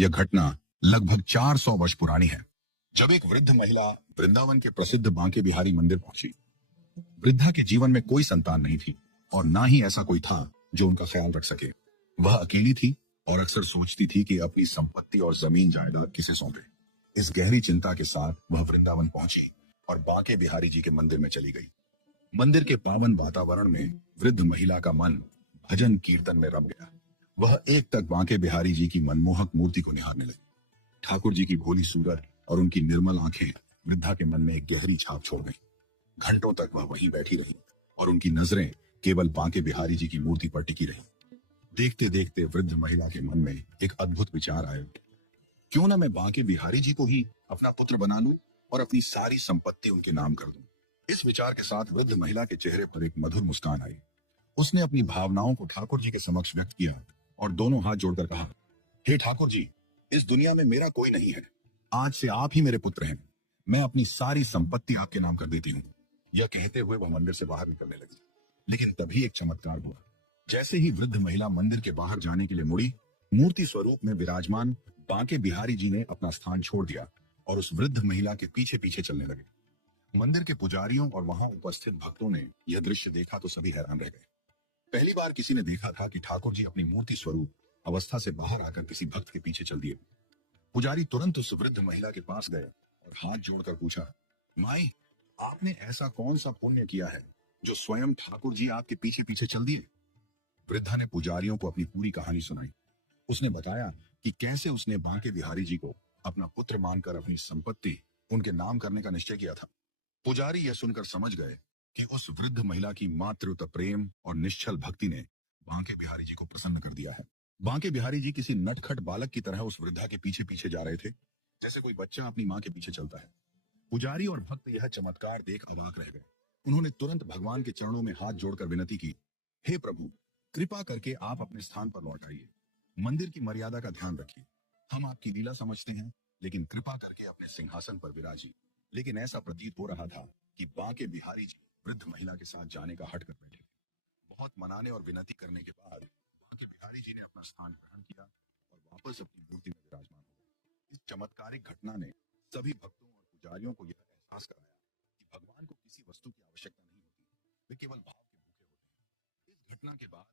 यह घटना लगभग 400 वर्ष पुरानी है, जब एक वृद्ध महिला वृंदावन के प्रसिद्ध बांके बिहारी मंदिर पहुंची। वृद्धा के जीवन में कोई संतान नहीं थी और ना ही ऐसा कोई था जो उनका ख्याल रख सके। वह अकेली थी और अक्सर सोचती थी कि अपनी संपत्ति और जमीन जायदाद किसे सौंपे। इस गहरी चिंता के साथ वह वृंदावन पहुंची और बांके बिहारी जी के मंदिर में चली गई। मंदिर के पावन वातावरण में वृद्ध महिला का मन भजन कीर्तन में रम गया। वह एक तक बांके बिहारी जी की मनमोहक मूर्ति को निहारने लगी। ठाकुर जी की भोली सूरत और उनकी निर्मल आंखें वृद्धा के मन में एक गहरी छाप छोड़ गई। घंटों तक वह वहीं बैठी रही और उनकी नजरें केवल बांके बिहारी जी की मूर्ति पर टिकी रही। देखते देखते वृद्ध महिला के मन में एक अद्भुत विचार आया, क्यों ना मैं बांके बिहारी जी को ही अपना पुत्र बना लूं और अपनी सारी संपत्ति उनके नाम कर दूं। इस विचार के साथ वृद्ध महिला के चेहरे पर एक मधुर मुस्कान आई। उसने अपनी भावनाओं को ठाकुर जी के समक्ष व्यक्त किया और दोनों हाथ जोड़कर कहा, हे ठाकुर जी, इस दुनिया में मेरा कोई नहीं है। आज से आप ही मेरे पुत्र हैं। मैं अपनी सारी संपत्ति आपके नाम कर देती हूँ। यह कहते हुए वह मंदिर से बाहर निकलने लगी। लेकिन तभी एक चमत्कार हुआ। जैसे ही वृद्ध महिला मंदिर के बाहर जाने के लिए मुड़ी, मूर्ति स्वरूप में विराजमान बांके बिहारी जी ने अपना स्थान छोड़ दिया और उस वृद्ध महिला के पीछे पीछे चलने लगे। मंदिर के पुजारियों और वहां उपस्थित भक्तों ने यह दृश्य देखा तो सभी हैरान रह गए। पहली बार किसी ने देखा था कि ठाकुर जी अपनी मूर्ति स्वरूप अवस्था से बाहर आकर किसी भक्त के पीछे चल दिए। पुजारी तुरंत उस वृद्ध महिला के पास गए और हाथ जोड़कर पूछा, माई, आपने ऐसा कौन सा पुण्य किया है जो स्वयं ठाकुर जी आपके पीछे पीछे चल दिए? वृद्धा ने पुजारियों को अपनी पूरी कहानी सुनाई। उसने बताया कि कैसे उसने बांके बिहारी जी को अपना पुत्र मानकर अपनी संपत्ति उनके नाम करने का निश्चय किया था। पुजारी यह सुनकर समझ गए कि उस वृद्ध महिला की मातृत्व प्रेम और निश्चल भक्ति ने बांके बिहारी जी को प्रसन्न कर दिया है। बांके बिहारी जी किसी नटखट बालक की तरह उस वृद्धा के पीछे पीछे जा रहे थे, जैसे कोई बच्चा अपनी मां के पीछे चलता है। पुजारी और भक्त यह चमत्कार देख अवाक रह गए। उन्होंने तुरंत भगवान के चरणों में हाथ जोड़कर विनती की, हे प्रभु, कृपा करके आप अपने स्थान पर लौट आइए। मंदिर की मर्यादा का ध्यान रखिए। हम आपकी लीला समझते हैं, लेकिन कृपा करके अपने सिंहासन पर विराजिए। लेकिन ऐसा प्रतीत हो रहा था कि बांके बिहारी जी वृद्ध महिला के साथ जाने का हट कर बैठे। बहुत मनाने और विनती करने के बाद बांके बिहारी जी ने अपना स्थान ग्रहण किया और वापस अपनी मूर्ति में विराजमान हो गए। इस चमत्कारिक घटना ने सभी भक्तों और पुजारियों को यह एहसास कराया कि भगवान को किसी वस्तु की आवश्यकता नहीं होती, वे केवल भाव के भूखे होते हैं। इस घटना के बाद